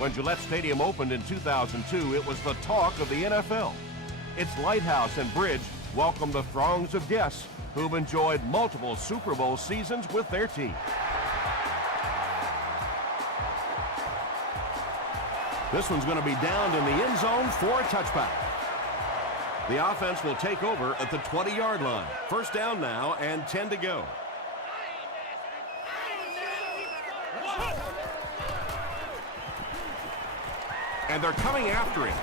When Gillette Stadium opened in 2002, it was the talk of the NFL. Its lighthouse and bridge welcomed the throngs of guests who've enjoyed multiple Super Bowl seasons with their team. This one's going to be downed in the end zone for a touchback. The offense will take over at the 20-yard line. First down now and 10 to go. And they're coming after him.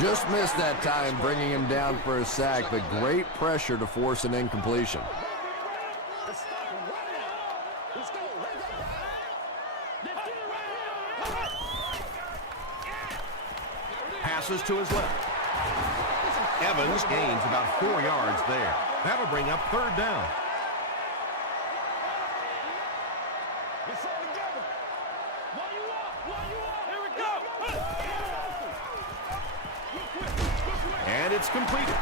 Just missed that time, bringing him down for a sack, but great pressure to force an incompletion. Passes to his left. Evans gains about 4 yards there. That'll bring up third down. And it's completed.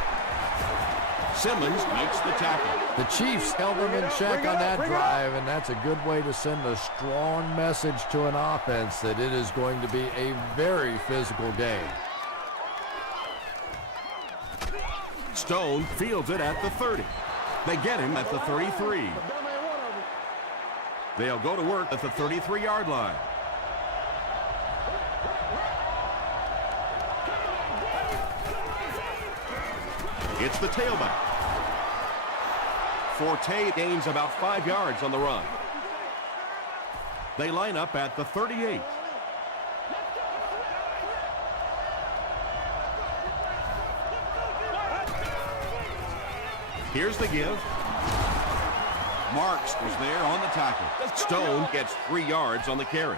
Simmons makes the tackle. The Chiefs held them in check on that drive, and that's a good way to send a strong message to an offense that it is going to be a very physical game. Stone fields it at the 30. They get him at the 33. They'll go to work at the 33-yard line. It's the tailback. Forte gains about 5 yards on the run. They line up at the 38. Here's the give. Marks was there on the tackle. Stone gets 3 yards on the carry.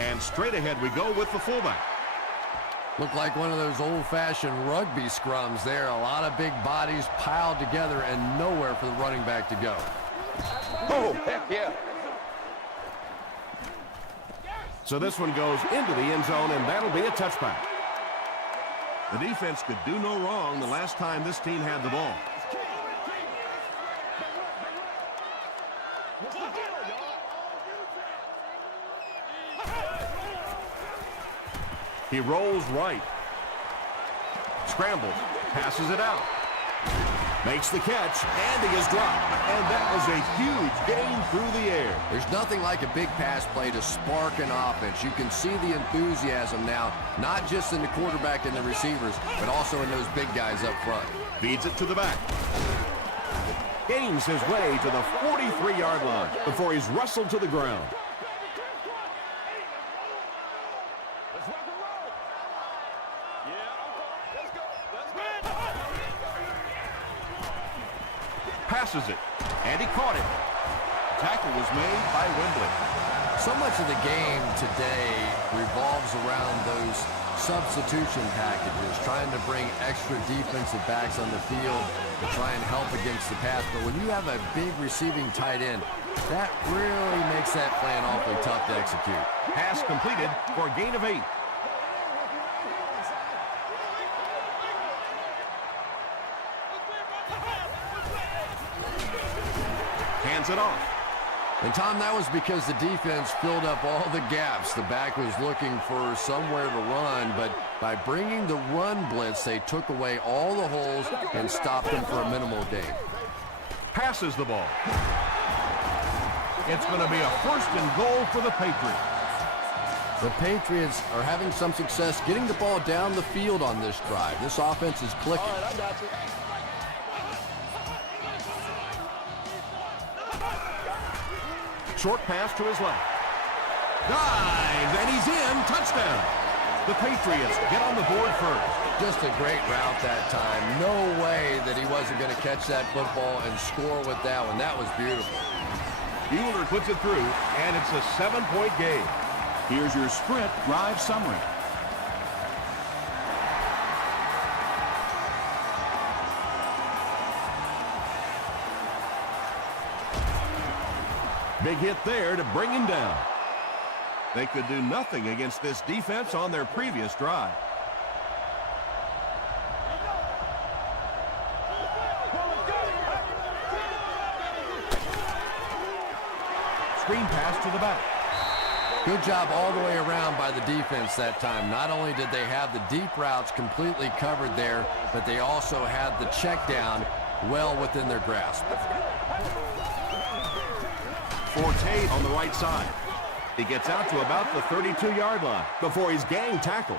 And straight ahead we go with the fullback. Looked like one of those old-fashioned rugby scrums there. A lot of big bodies piled together and nowhere for the running back to go. Oh, heck yeah. So this one goes into the end zone, and that'll be a touchback. The defense could do no wrong the last time this team had the ball. He rolls right. Scrambles. Passes it out. Makes the catch, and he is dropped. And that was a huge gain through the air. There's nothing like a big pass play to spark an offense. You can see the enthusiasm now, not just in the quarterback and the receivers, but also in those big guys up front. Feeds it to the back. Gains his way to the 43-yard line before he's wrestled to the ground. Passes it, and he caught it. Tackle was made by Wembley. So much of the game today revolves around those substitution packages, trying to bring extra defensive backs on the field to try and help against the pass. But when you have a big receiving tight end, that really makes that plan awfully tough to execute. Pass completed for a gain of 8. Hands it off. And, Tom, that was because the defense filled up all the gaps. The back was looking for somewhere to run, but by bringing the run blitz, they took away all the holes and stopped them for a minimal gain. Passes the ball. It's going to be a 1st and goal for the Patriots. The Patriots are having some success getting the ball down the field on this drive. This offense is clicking. All right, I got you. Short pass to his left. Dives, and he's in. Touchdown. The Patriots get on the board first. Just a great route that time. No way that he wasn't going to catch that football and score with that one. That was beautiful. Bueller puts it through, and it's a 7-point game. Here's your Sprint drive summary. Big hit there to bring him down. They could do nothing against this defense on their previous drive. screen pass to the back. Good job all the way around by the defense that time. Not only did they have the deep routes completely covered there, but they also had the check down well within their grasp. Forte on the right side. He gets out to about the 32-yard line before he's gang tackled.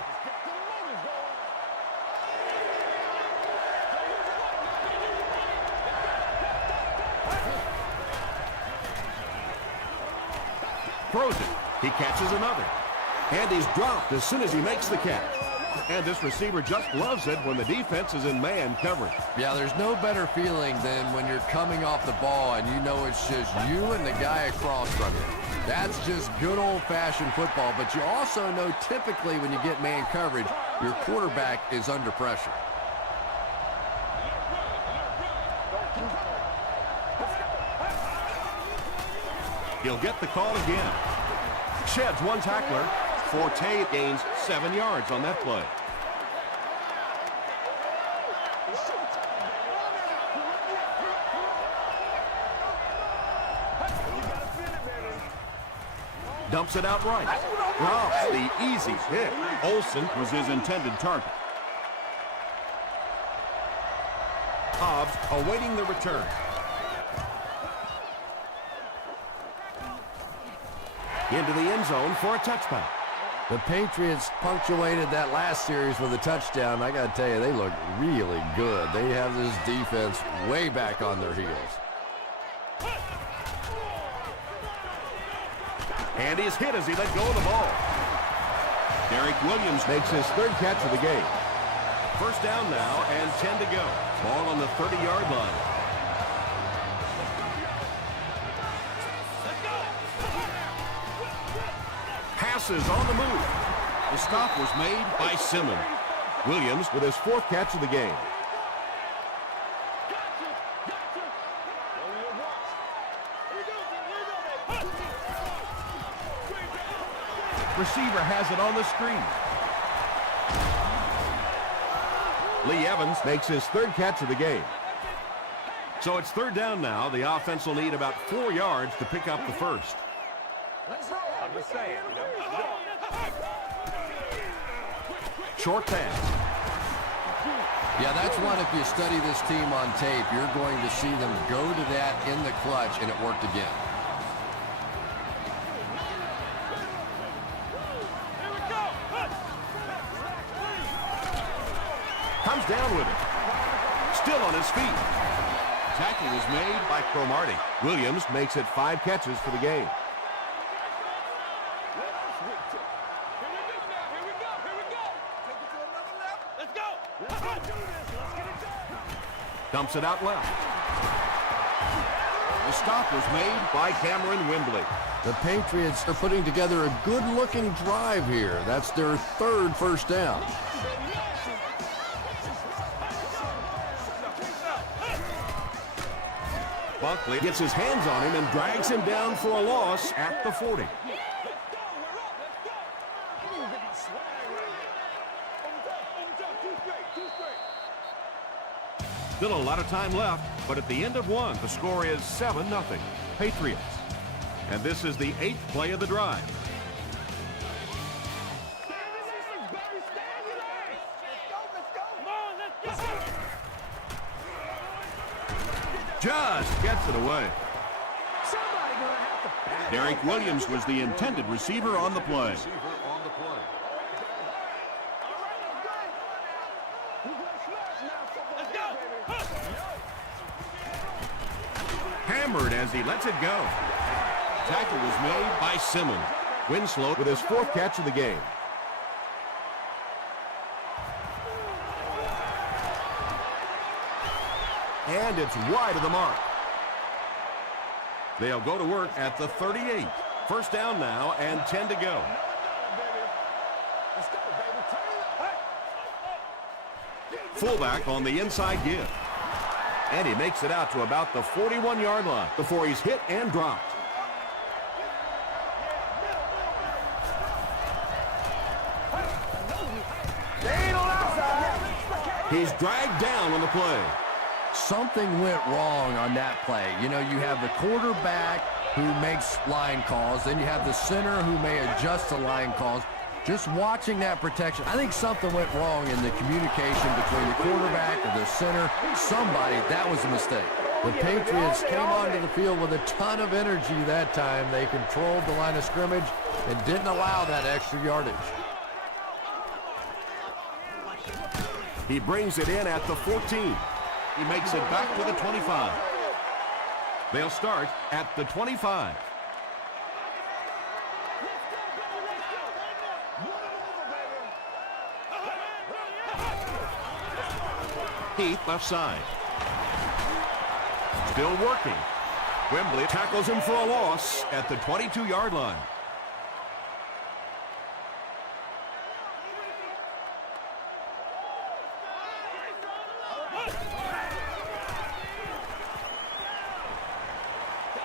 Throws it. He catches another. And he's dropped as soon as he makes the catch. And this receiver just loves it when the defense is in man coverage. Yeah, there's no better feeling than when you're coming off the ball and you know it's just you and the guy across from you. That's just good old-fashioned football, but you also know typically when you get man coverage, your quarterback is under pressure. He'll get the call again. Sheds one tackler. Forte gains 7 yards on that play. Dumps it out right. Drops the easy hit. Olsen was his intended target. Hobbs awaiting the return. Into the end zone for a touchback. The Patriots punctuated that last series with a touchdown. I got to tell you, they look really good. They have this defense way back on their heels. And he's hit as he let go of the ball. Derek Williams makes his third catch of the game. First down now and 10 to go. Ball on the 30-yard line. Passes on the move. The stop was made by Simmons. Williams with his fourth catch of the game. Receiver has it on the screen. Lee Evans makes his third catch of the game. So it's third down now. The offense will need about 4 yards to pick up the first. I'm just saying, you know. Short pass. Yeah, that's one, if you study this team on tape, you're going to see them go to that in the clutch, and it worked again. Comes down with it. Still on his feet. Tackle was made by Cromartie. Williams makes it 5 catches for the game. Dumps it out left. The stop was made by Cameron Wembley. The Patriots are putting together a good-looking drive here. That's their third first down. Bunkley gets his hands on him and drags him down for a loss at the 40. Still a lot of time left, but at the end of one, the score is 7-0, Patriots. And this is the 8th play of the drive. Just gets it away. Derek Williams was the intended receiver on the play. Hammered as he lets it go. Tackle was made by Simmons. Winslow with his 4th catch of the game. And it's wide of the mark. They'll go to work at the 38. First down now and 10 to go. Fullback on the inside give. And he makes it out to about the 41-yard line before he's hit and dropped. He's dragged down on the play. Something went wrong on that play. You know, you have the quarterback who makes line calls. Then you have the center who may adjust the line calls. Just watching that protection, I think something went wrong in the communication between the quarterback and the center. Somebody, that was a mistake. The Patriots came onto the field with a ton of energy that time. They controlled the line of scrimmage and didn't allow that extra yardage. He brings it in at the 14. He makes it back to the 25. They'll start at the 25. Heath left side. Still working. Wembley tackles him for a loss at the 22-yard line.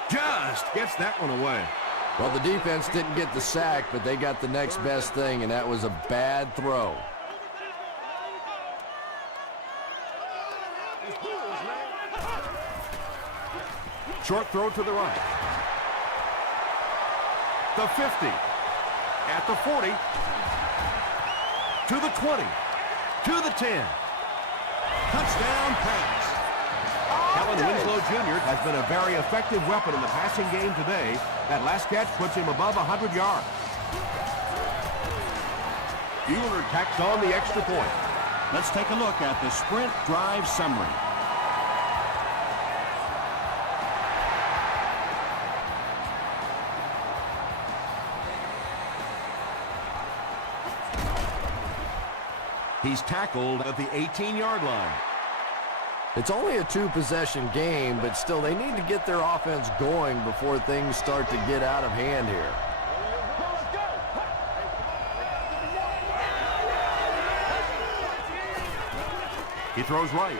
Just gets that one away. Well, the defense didn't get the sack, but they got the next best thing, and that was a bad throw. Short throw to the right. The 50. At the 40. To the 20. To the 10. Touchdown pass. Kellen Winslow Jr. has been a very effective weapon in the passing game today. That last catch puts him above 100 yards. Bueller tacks on the extra point. Let's take a look at the sprint drive summary. He's tackled at the 18-yard line. It's only a two-possession game, but still they need to get their offense going before things start to get out of hand here. He throws right.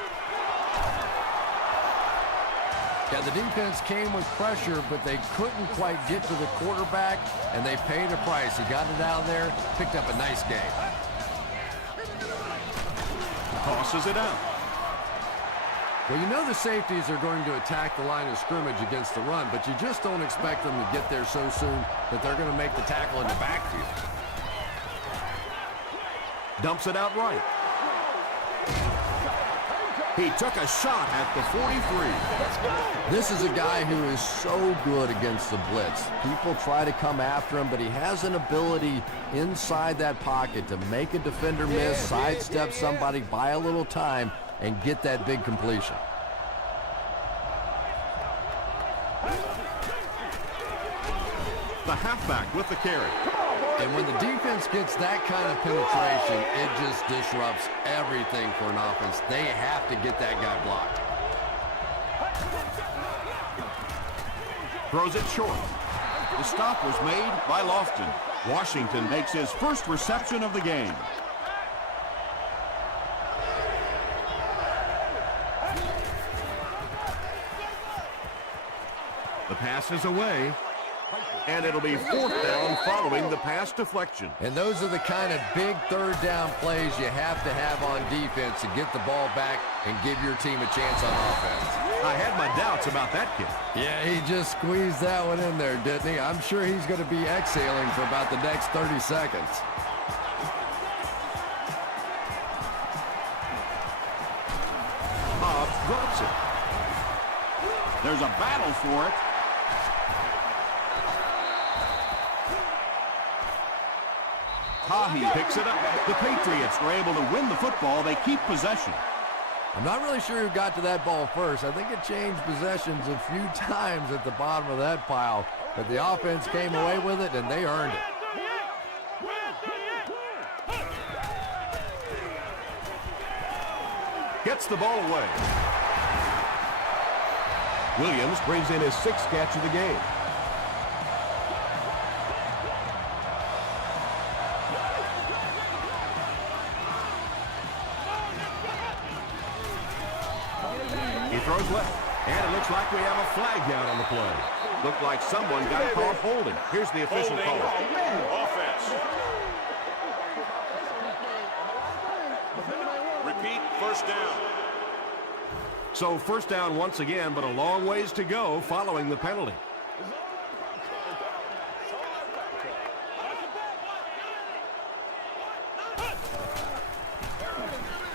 Yeah, the defense came with pressure, but they couldn't quite get to the quarterback, and they paid a price. He got it out there, picked up a nice game. Tosses it out. Well, you know the safeties are going to attack the line of scrimmage against the run, but you just don't expect them to get there so soon that they're going to make the tackle in the backfield. Dumps it out right. He took a shot at the 43. This is a guy who is so good against the blitz. People try to come after him, but he has an ability inside that pocket to make a defender miss, sidestep somebody, buy a little time, and get that big completion. The halfback with the carry. And when the defense gets that kind of penetration, it just disrupts everything for an offense. They have to get that guy blocked. Throws it short. The stop was made by Lofton. Washington makes his first reception of the game. The pass is away. And it'll be fourth down following the pass deflection. And those are the kind of big third down plays you have to have on defense to get the ball back and give your team a chance on offense. I had my doubts about that kid. Yeah, he just squeezed that one in there, didn't he? I'm sure he's going to be exhaling for about the next 30 seconds. Hobbs drops it. There's a battle for it. He picks it up. The Patriots were able to win the football. They keep possession. I'm not really sure who got to that ball first. I think it changed possessions a few times at the bottom of that pile, but the offense came away with it, and they earned it. Gets the ball away. Williams brings in his sixth catch of the game. Throws left, and it looks like we have a flag down on the play. Looked like someone got caught holding. Here's the official call. Offense. Repeat, first down. So first down once again, but a long ways to go following the penalty.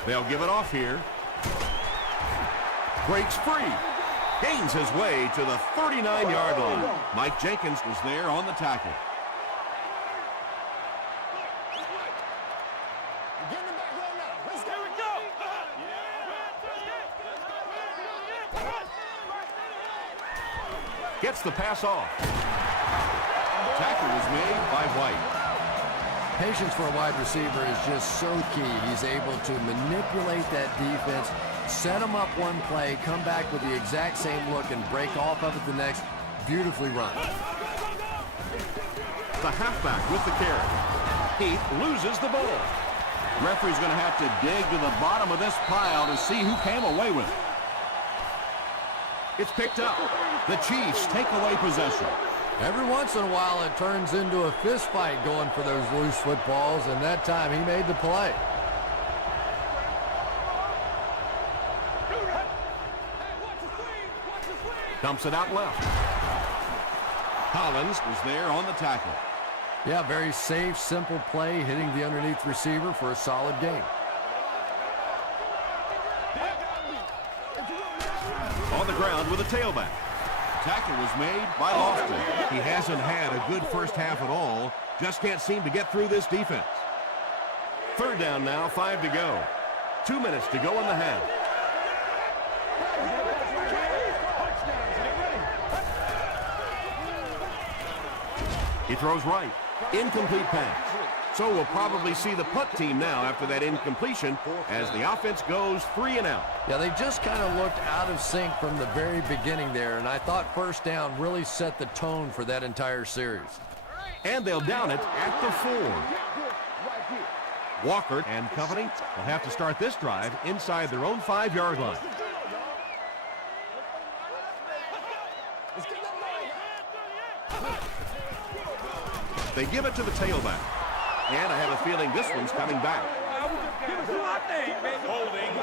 They'll give it off here. Breaks free. Gains his way to the 39-yard line. Mike Jenkins was there on the tackle. Gets the pass off. Tackle was made by White. Patience for a wide receiver is just so key. He's able to manipulate that defense, set them up one play, come back with the exact same look, and break off of it the next. Beautifully run. The halfback with the carry. Heath loses the ball. Referee's going to have to dig to the bottom of this pile to see who came away with it. It's picked up. The Chiefs take away possession. Every once in a while, it turns into a fist fight going for those loose footballs, and that time he made the play. Dumps it out left. Collins was there on the tackle. Yeah, very safe, simple play, hitting the underneath receiver for a solid gain. On the ground with a tailback. Tackle was made by Lofton. He hasn't had a good first half at all. Just can't seem to get through this defense. Third down now, 5 to go. 2 minutes to go in the half. He throws right. Incomplete pass. So we'll probably see the punt team now after that incompletion as the offense goes 3 and out. Yeah, they just kind of looked out of sync from the very beginning there, and I thought first down really set the tone for that entire series. And they'll down it at the 4. Walker and company will have to start this drive inside their own 5-yard line. They give it to the tailback. And I have a feeling this one's coming back. Holding.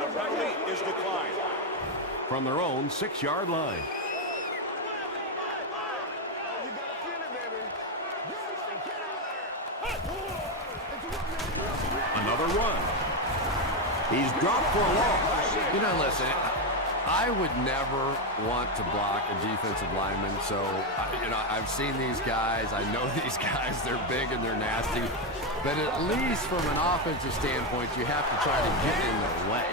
The penalty is declined. From their own 6-yard line. Another run. He's dropped for a loss. You know, listen, I would never want to block a defensive lineman, so, I've seen these guys. I know these guys. They're big and they're nasty. But at least from an offensive standpoint, you have to try to get in their way.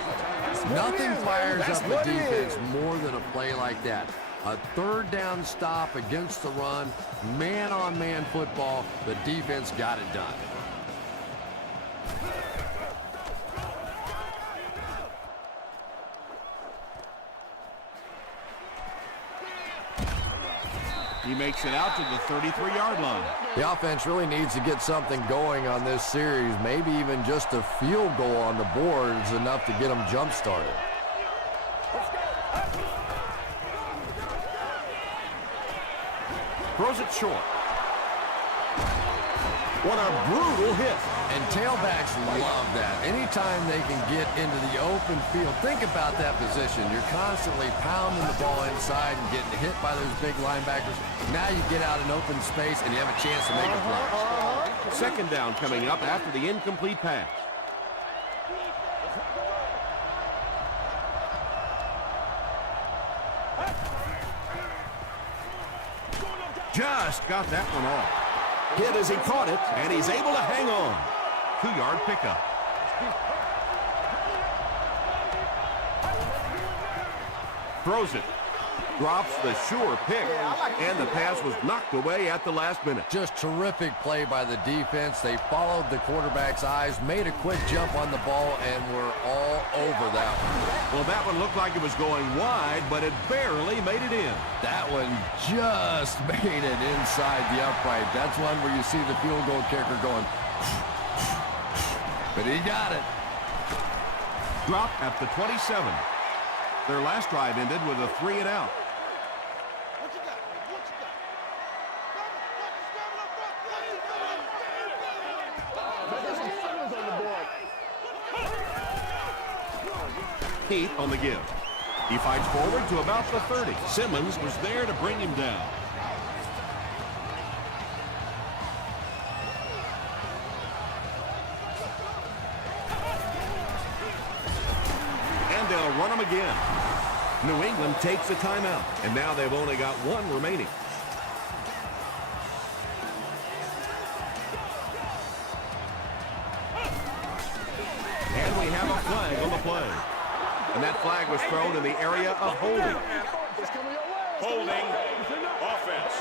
Nothing fires up the defense more than a play like that. A third down stop against the run, man-on-man football. The defense got it done. He makes it out to the 33-yard line. The offense really needs to get something going on this series. Maybe even just a field goal on the board is enough to get them jump-started. Throws it short. What a brutal hit. And tailbacks love that. Anytime they can get into the open field, think about that position. You're constantly pounding the ball inside and getting hit by those big linebackers. Now you get out in open space and you have a chance to make a play. Second down coming up after the incomplete pass. Just got that one off. Hit as he caught it, and he's able to hang on. 2-yard pickup. Throws it. Drops the sure pick, and the pass was knocked away at the last minute. Just terrific play by the defense. They followed the quarterback's eyes, made a quick jump on the ball, and were all over that one. Well, that one looked like it was going wide, but it barely made it in. That one just made it inside the upright. That's one where you see the field goal kicker going, but he got it. Drop at the 27. Their last drive ended with a 3 and out. Heath on the give. He fights forward to about the 30. Simmons was there to bring him down. they'll run them again. New England takes a timeout, and now they've only got one remaining. And we have a flag on the play. And that flag was thrown in the area of holding. Holding offense.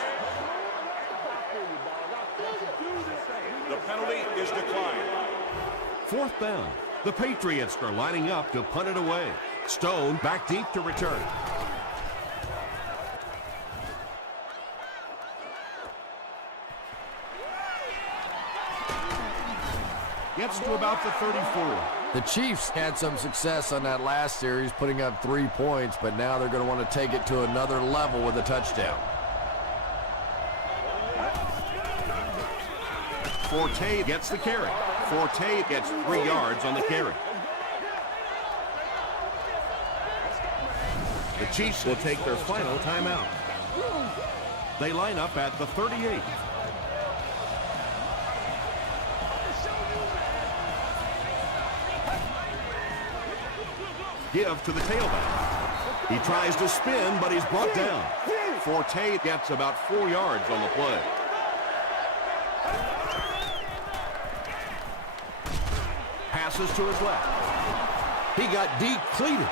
The penalty is declined. Fourth down. The Patriots are lining up to punt it away. Stone back deep to return. Gets to about the 34. The Chiefs had some success on that last series, putting up 3 points, but now they're going to want to take it to another level with a touchdown. Forte gets the carry. Forte gets 3 yards on the carry. The Chiefs will take their final timeout. They line up at the 38. Give to the tailback. He tries to spin, but he's brought down. Forte gets about 4 yards on the play. Passes to his left. He got depleted.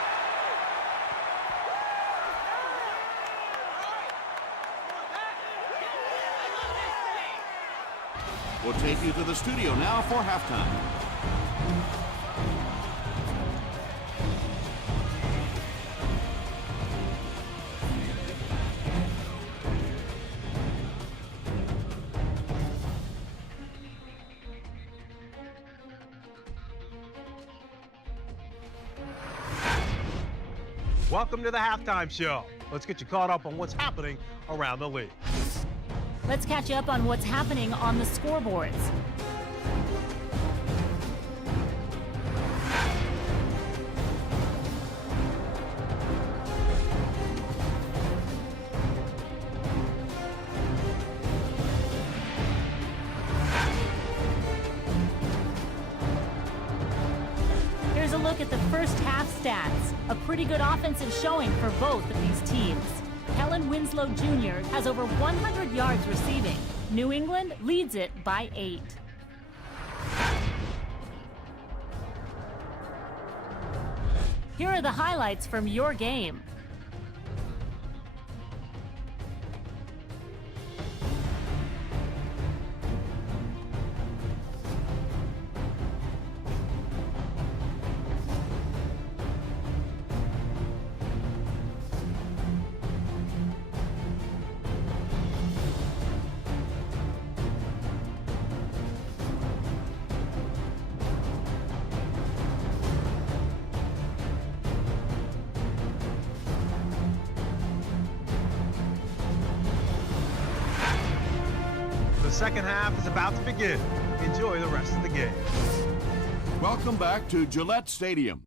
We'll take you to the studio now for halftime. Welcome to the halftime show. Let's get you caught up on what's happening around the league. Let's catch you up on what's happening on the scoreboards. Here's a look at the first half stats. A pretty good offensive showing for both of these teams. Kellen Winslow Jr. has over 100 yards receiving. New England leads it by 8. Here are the highlights from your game. The second half is about to begin. Enjoy the rest of the game. Welcome back to Gillette Stadium.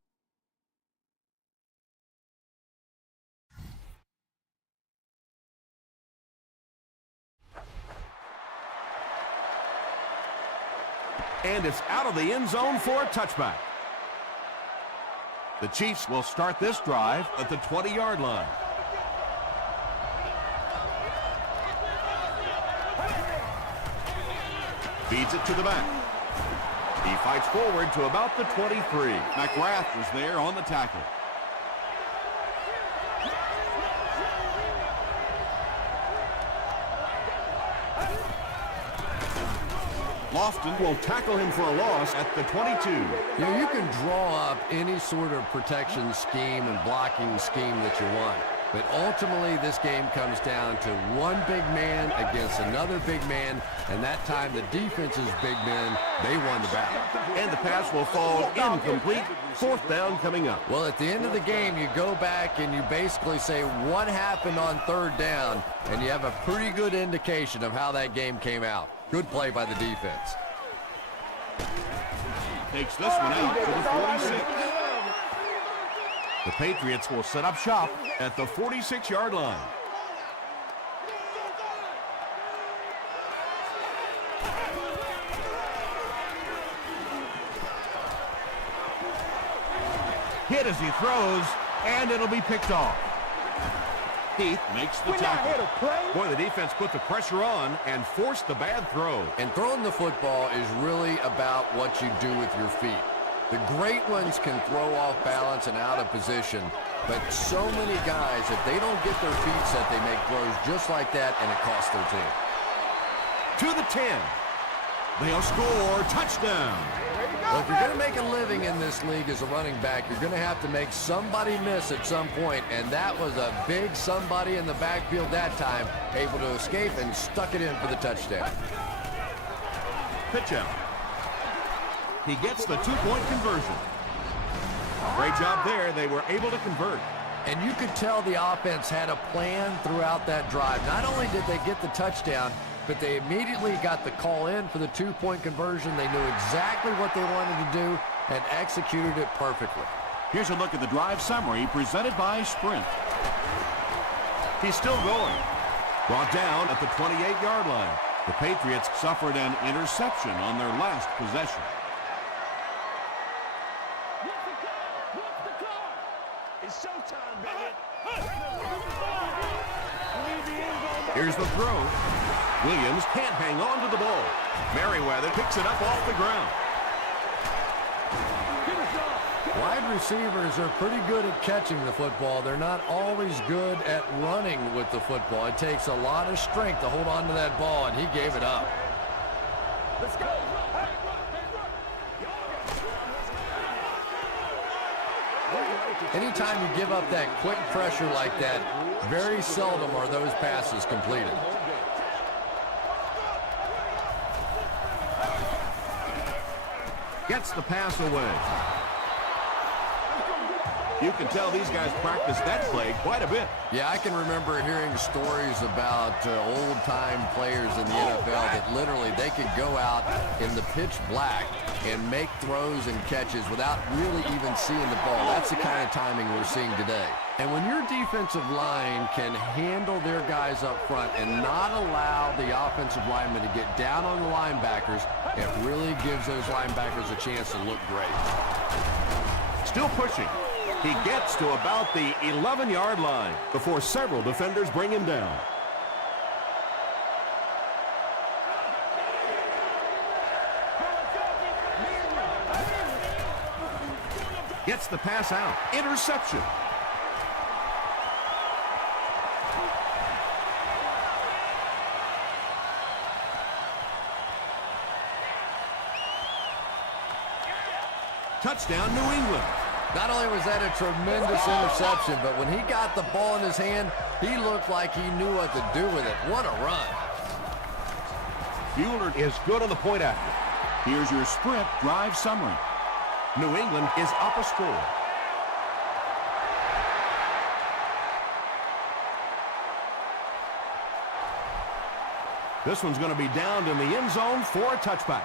And it's out of the end zone for a touchback. The Chiefs will start this drive at the 20-yard line. Feeds it to the back. He fights forward to about the 23. McGrath was there on the tackle. Lofton will tackle him for a loss at the 22. You know, you can draw up any sort of protection scheme and blocking scheme that you want. But ultimately, this game comes down to one big man against another big man, and that time the defense's big men, they won the battle. And the pass will fall incomplete. Fourth down coming up. Well, at the end of the game, you go back and you basically say what happened on third down, and you have a pretty good indication of how that game came out. Good play by the defense. Takes this one out to the 46. The Patriots will set up shop at the 46-yard line. Hit as he throws, and it'll be picked off. Heath makes the tackle. Boy, the defense put the pressure on and forced the bad throw. And throwing the football is really about what you do with your feet. The great ones can throw off balance and out of position, but so many guys, if they don't get their feet set, they make throws just like that, and it costs their team. To the 10. They'll score. Touchdown. Well, if you're going to make a living in this league as a running back, you're going to have to make somebody miss at some point, and that was a big somebody in the backfield that time, able to escape and stuck it in for the touchdown. Pitch out. He gets the two-point conversion. Great job there. They were able to convert. And you could tell the offense had a plan throughout that drive. Not only did they get the touchdown, but they immediately got the call in for the two-point conversion. They knew exactly what they wanted to do and executed it perfectly. Here's a look at the drive summary presented by Sprint. He's still going. Brought down at the 28-yard line. The Patriots suffered an interception on their last possession. It's showtime, baby. Here's the throw. Williams can't hang on to the ball. Merriweather picks it up off the ground. Wide receivers are pretty good at catching the football. They're not always good at running with the football. It takes a lot of strength to hold on to that ball, and he gave it up. Let's go. Anytime you give up that quick pressure like that, very seldom are those passes completed. Gets the pass away. You can tell these guys practice that play quite a bit. Yeah, I can remember hearing stories about old-time players in the NFL that literally they could go out in the pitch black and make throws and catches without really even seeing the ball. That's the kind of timing we're seeing today. And when your defensive line can handle their guys up front and not allow the offensive linemen to get down on the linebackers, it really gives those linebackers a chance to look great. Still pushing. He gets to about the 11-yard line before several defenders bring him down. Gets the pass out. Interception. Touchdown, New England. Not only was that a tremendous interception, but when he got the ball in his hand, he looked like he knew what to do with it. What a run. Bueller is good on the point after. Here's your Sprint drive summary. New England is up a score. This one's going to be downed in the end zone for a touchback.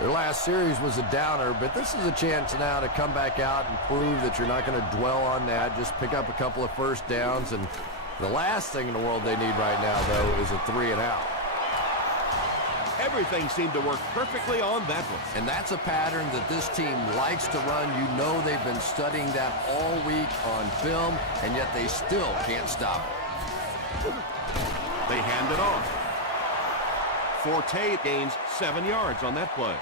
Their last series was a downer, but this is a chance now to come back out and prove that you're not going to dwell on that. Just pick up a couple of first downs, and the last thing in the world they need right now, though, is a 3-and-out. Everything seemed to work perfectly on that one. And that's a pattern that this team likes to run. You know they've been studying that all week on film, and yet they still can't stop it. They hand it off. Forte gains 7 yards on that play.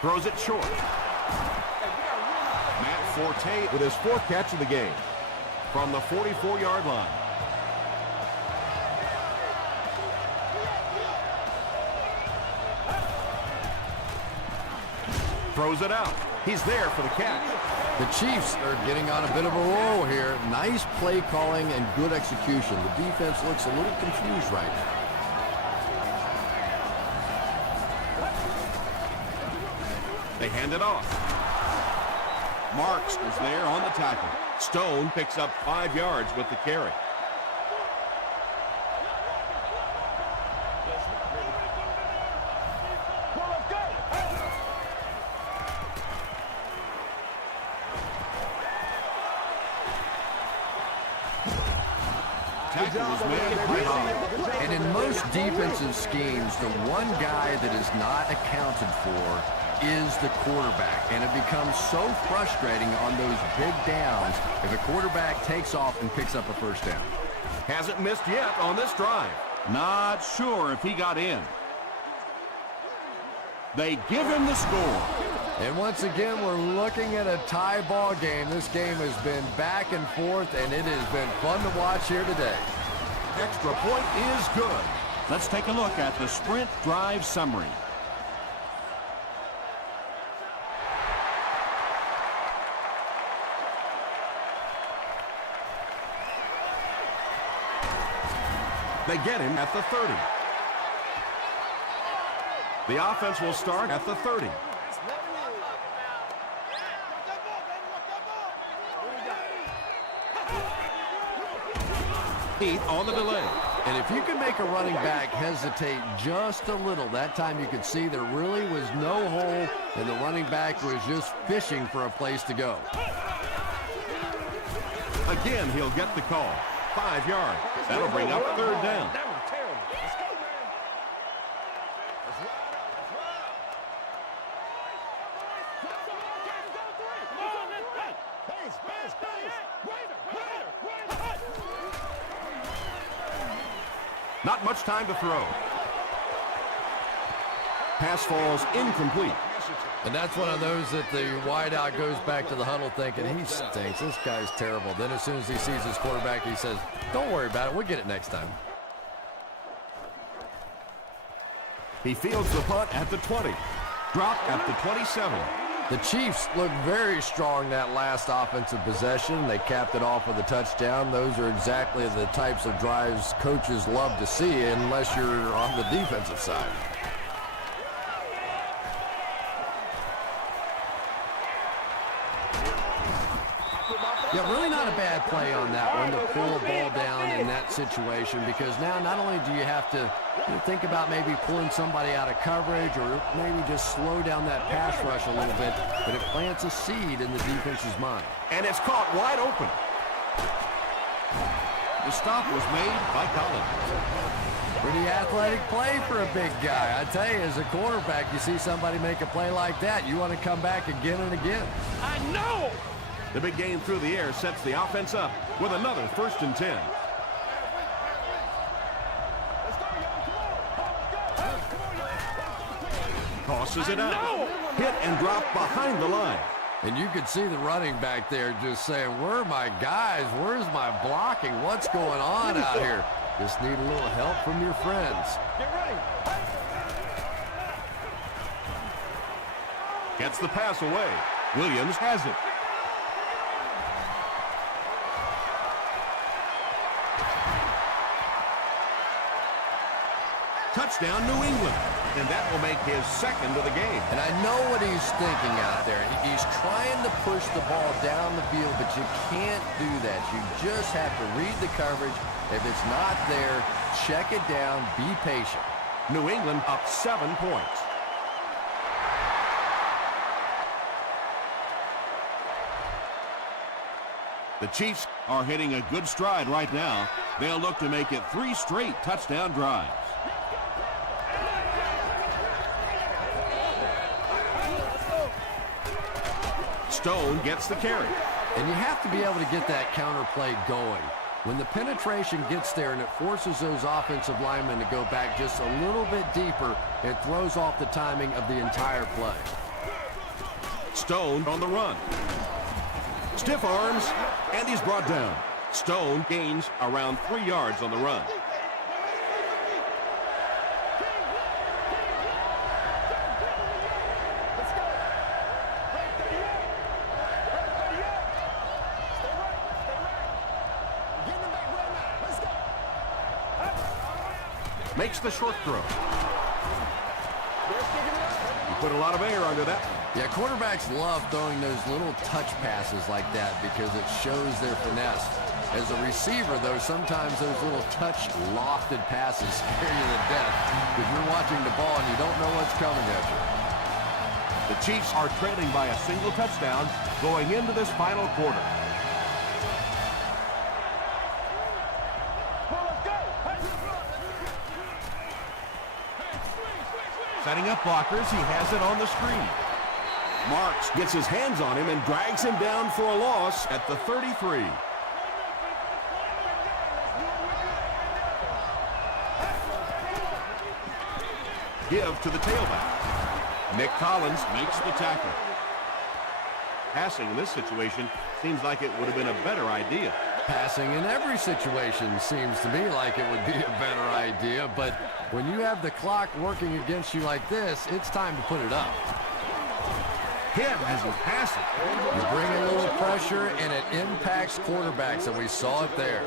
Throws it short. Matt Forte with his 4th catch of the game from the 44-yard line. Throws it out. He's there for the catch. The Chiefs are getting on a bit of a roll here. Nice play calling and good execution. The defense looks a little confused right now. They hand it off. Marks is there on the tackle. Stone picks up 5 yards with the carry. tackle was made by Holland. And in most defensive schemes, the one guy that is not accounted for is the quarterback. And it becomes so frustrating on those big downs if a quarterback takes off and picks up a first down. Hasn't missed yet on this drive. Not sure if he got in. They give him the score. And once again, we're looking at a tie ball game. This game has been back and forth, and it has been fun to watch here today. Extra point is good. Let's take a look at the sprint drive summary. They get him at the 30. The offense will start at the 30. Heat on the delay. And if you can make a running back hesitate just a little, that time you could see there really was no hole, and the running back was just fishing for a place to go. Again, he'll get the call. 5 yards. That'll bring up third down. That was terrible. Let's go, man. Let's ride. Not much time to throw. Pass falls incomplete. And that's one of those that the wideout goes back to the huddle thinking, he stinks, this guy's terrible. Then as soon as he sees his quarterback, he says, don't worry about it, we'll get it next time. He fields the punt at the 20. Dropped at the 27. The Chiefs looked very strong that last offensive possession. They capped it off with a touchdown. Those are exactly the types of drives coaches love to see unless you're on the defensive side. Yeah, really not a bad play on that one to pull a ball down in that situation, because now not only do you have to think about maybe pulling somebody out of coverage or maybe just slow down that pass rush a little bit, but it plants a seed in the defense's mind. And it's caught wide open. The stop was made by Collins. Pretty athletic play for a big guy. I tell you, as a quarterback, you see somebody make a play like that, you want to come back again and again. I know. The big game through the air sets the offense up with another 1st and 10. Tosses it out. Hit and drop behind the line. And you could see the running back there just saying, where are my guys? Where's my blocking? What's going on out here? Just need a little help from your friends. Get ready. Gets the pass away. Williams has it. Touchdown, New England. And that will make his 2nd of the game. And I know what he's thinking out there. He's trying to push the ball down the field, but you can't do that. You just have to read the coverage. If it's not there, check it down, be patient. New England up 7 points. The Chiefs are hitting a good stride right now. They'll look to make it 3 straight touchdown drives. Stone gets the carry. And you have to be able to get that counter play going. When the penetration gets there and it forces those offensive linemen to go back just a little bit deeper, it throws off the timing of the entire play. Stone on the run. Stiff arms, and he's brought down. Stone gains around 3 yards on the run. Makes the short throw. You put a lot of air under that one. Yeah, quarterbacks love throwing those little touch passes like that because it shows their finesse. As a receiver, though, sometimes those little touch lofted passes scare you to death because you're watching the ball and you don't know what's coming at you. The Chiefs are trailing by a single touchdown going into this final quarter. Setting up blockers, he has it on the screen. Marks gets his hands on him and drags him down for a loss at the 33. Give to the tailback. Nick Collins makes the tackle. Passing in this situation seems like it would have been a better idea. Passing in every situation seems to me like it would be a better idea, but when you have the clock working against you like this, it's time to put it up. Hit as he passes. You bring a little pressure, and it impacts quarterbacks, and we saw it there.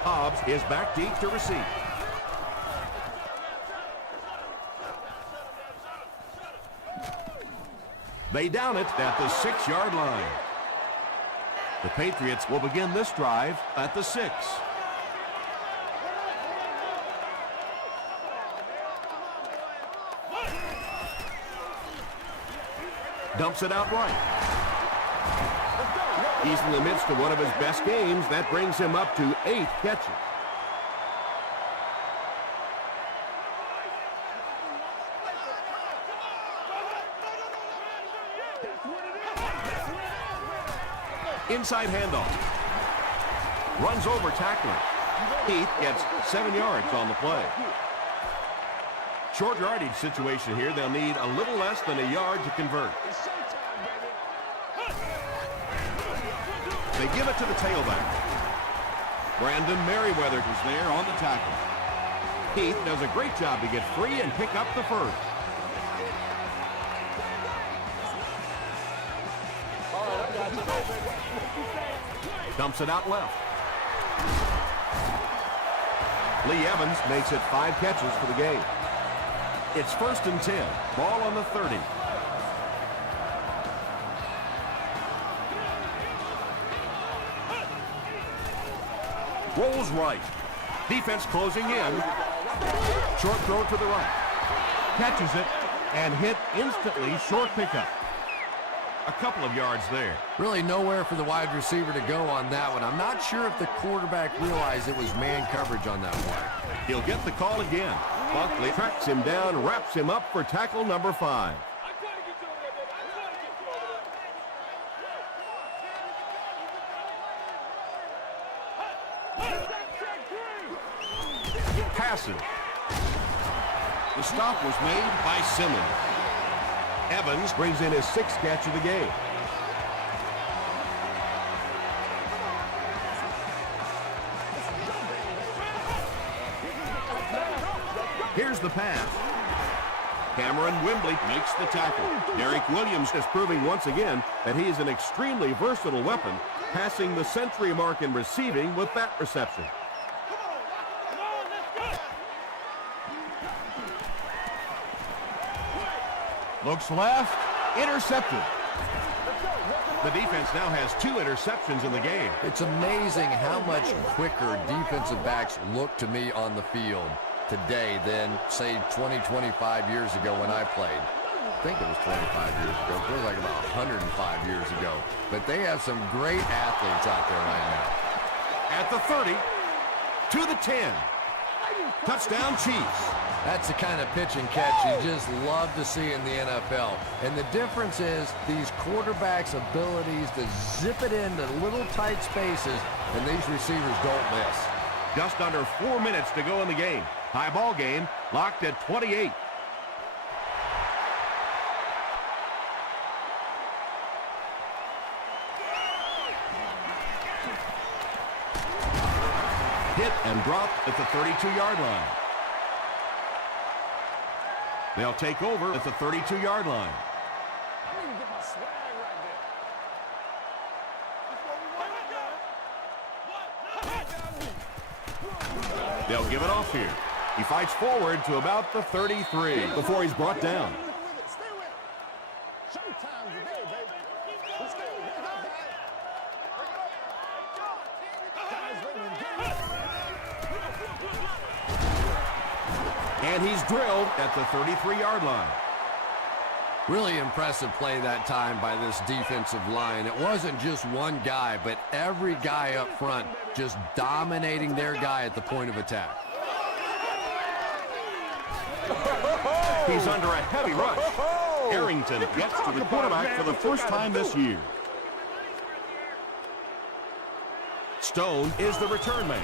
Hobbs is back deep to receive. They down it at the 6-yard line. The Patriots will begin this drive at the 6. Dumps it out right. He's in the midst of one of his best games. That brings him up to 8 catches. Inside handoff. Runs over tackler. Heath gets 7 yards on the play. Short yardage situation here. They'll need a little less than a yard to convert. They give it to the tailback. Brandon Merriweather is there on the tackle. Heath does a great job to get free and pick up the first. Dumps it out left. Lee Evans makes it 5 catches for the game. It's 1st and 10. Ball on the 30. Rolls right. Defense closing in. Short throw to the right. Catches it and hit instantly. Short pickup. A couple of yards there. Really nowhere for the wide receiver to go on that one. I'm not sure if the quarterback realized it was man coverage on that play. He'll get the call again. Buckley tracks him down, wraps him up for tackle number 5. Passes. The stop was made by Simmons. Evans brings in his 6th catch of the game. Here's the pass. Cameron Wembley makes the tackle. Derek Williams is proving once again that he is an extremely versatile weapon, passing the century mark in receiving with that reception. Looks left, intercepted. The defense now has 2 interceptions in the game. It's amazing how much quicker defensive backs look to me on the field today than, say, 20, 25 years ago when I played. I think it was 25 years ago. It feels like about 105 years ago. But they have some great athletes out there right now. At the 30, to the 10. Touchdown, Chiefs. That's the kind of pitch and catch you just love to see in the NFL. And the difference is these quarterbacks' abilities to zip it into little tight spaces, and these receivers don't miss. Just under 4 minutes to go in the game. High ball game, locked at 28. Hit and dropped at the 32-yard line. They'll take over at the 32-yard line. They'll give it off here. He fights forward to about the 33 before he's brought down. And he's drilled at the 33-yard line. Really impressive play that time by this defensive line. It wasn't just one guy, but every guy up front just dominating their guy at the point of attack. He's under a heavy rush. Arrington gets to the quarterback for the first time this year. Stone is the return man.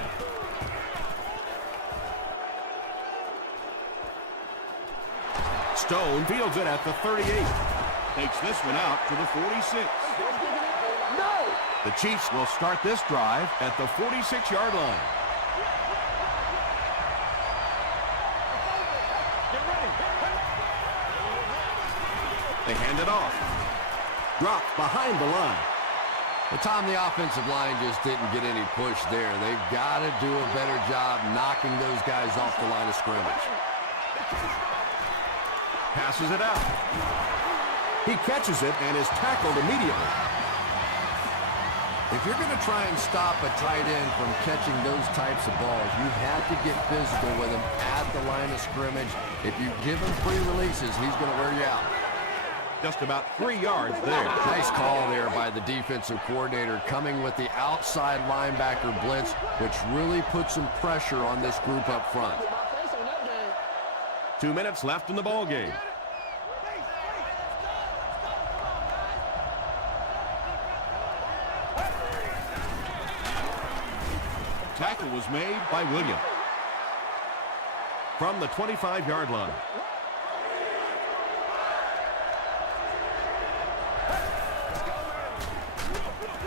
Stone fields it at the 38. Takes this one out to the 46. The Chiefs will start this drive at the 46-yard line. They hand it off. Dropped behind the line. Well, Tom, the offensive line just didn't get any push there. They've got to do a better job knocking those guys off the line of scrimmage. Passes it out. He catches it and is tackled immediately. If you're going to try and stop a tight end from catching those types of balls, you have to get physical with him at the line of scrimmage. If you give him free releases, he's going to wear you out. Just about 3 yards there. Nice call there by the defensive coordinator, coming with the outside linebacker blitz, which really puts some pressure on this group up front. 2 minutes left in the ball game. Tackle was made by Williams from the 25-yard line.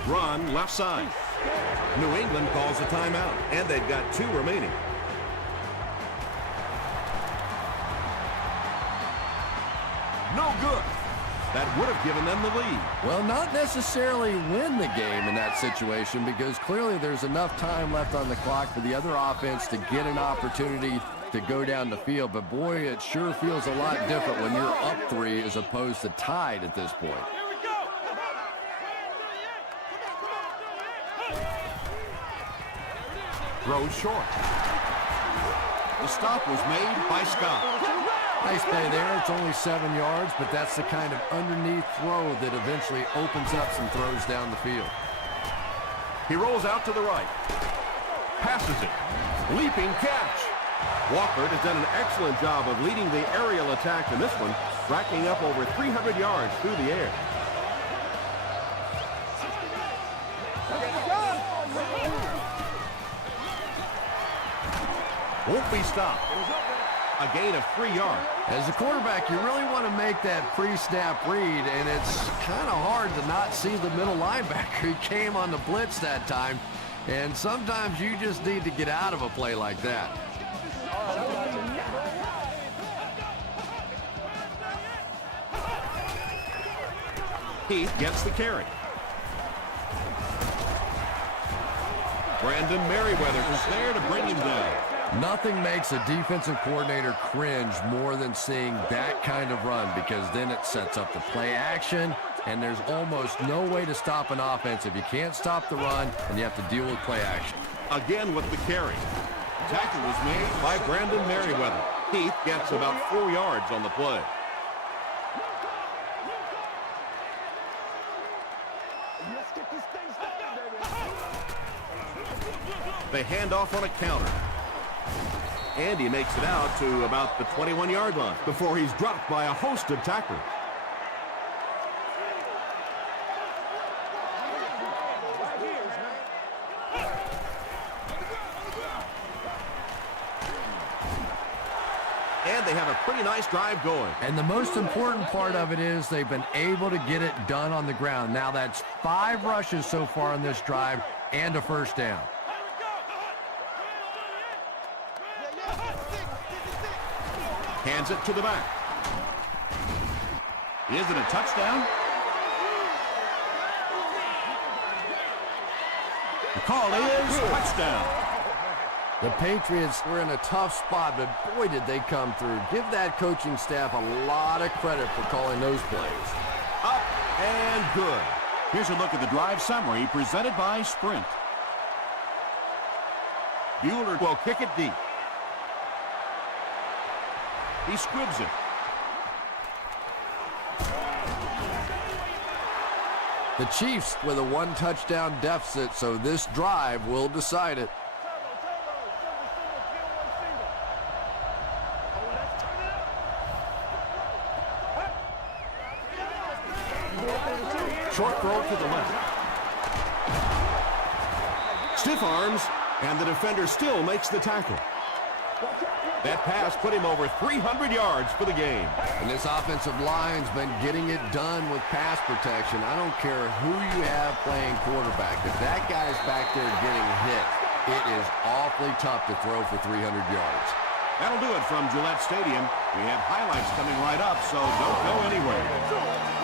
Run left side. New England calls a timeout, and they've got 2 remaining. No good. That would have given them the lead. Well, not necessarily win the game in that situation, because clearly there's enough time left on the clock for the other offense to get an opportunity to go down the field. But boy, it sure feels a lot different when you're up 3 as opposed to tied at this point. Throws short. The stop was made by Scott. Nice play there. It's only 7 yards, but that's the kind of underneath throw that eventually opens up some throws down the field. He rolls out to the right. Passes it. Leaping catch. Walker has done an excellent job of leading the aerial attack in this one, racking up over 300 yards through the air. Won't be stopped. A gain of 3 yards. As a quarterback, you really want to make that pre-snap read, and it's kind of hard to not see the middle linebacker. He came on the blitz that time, and sometimes you just need to get out of a play like that. Heath gets the carry. Brandon Merriweather is there to bring him down. Nothing makes a defensive coordinator cringe more than seeing that kind of run, because then it sets up the play action, and there's almost no way to stop an offense if you can't stop the run and you have to deal with play action. Again with the carry. Tackle was made by Brandon Merriweather. Heath gets about 4 yards on the play. They hand off on a counter. And he makes it out to about the 21-yard line before he's dropped by a host of tacklers. And they have a pretty nice drive going. And the most important part of it is they've been able to get it done on the ground. Now that's 5 rushes so far on this drive and a first down. Hands it to the back. Is it a touchdown? The call is touchdown. The Patriots were in a tough spot, but boy, did they come through. Give that coaching staff a lot of credit for calling those plays. Up and good. Here's a look at the drive summary presented by Sprint. Bueller will kick it deep. He squibs it. The Chiefs with a 1-touchdown deficit, so this drive will decide it. Short throw to the left. Stiff arms, and the defender still makes the tackle. That pass put him over 300 yards for the game. And this offensive line's been getting it done with pass protection. I don't care who you have playing quarterback. If that guy's back there getting hit, it is awfully tough to throw for 300 yards. That'll do it from Gillette Stadium. We have highlights coming right up, so don't go anywhere.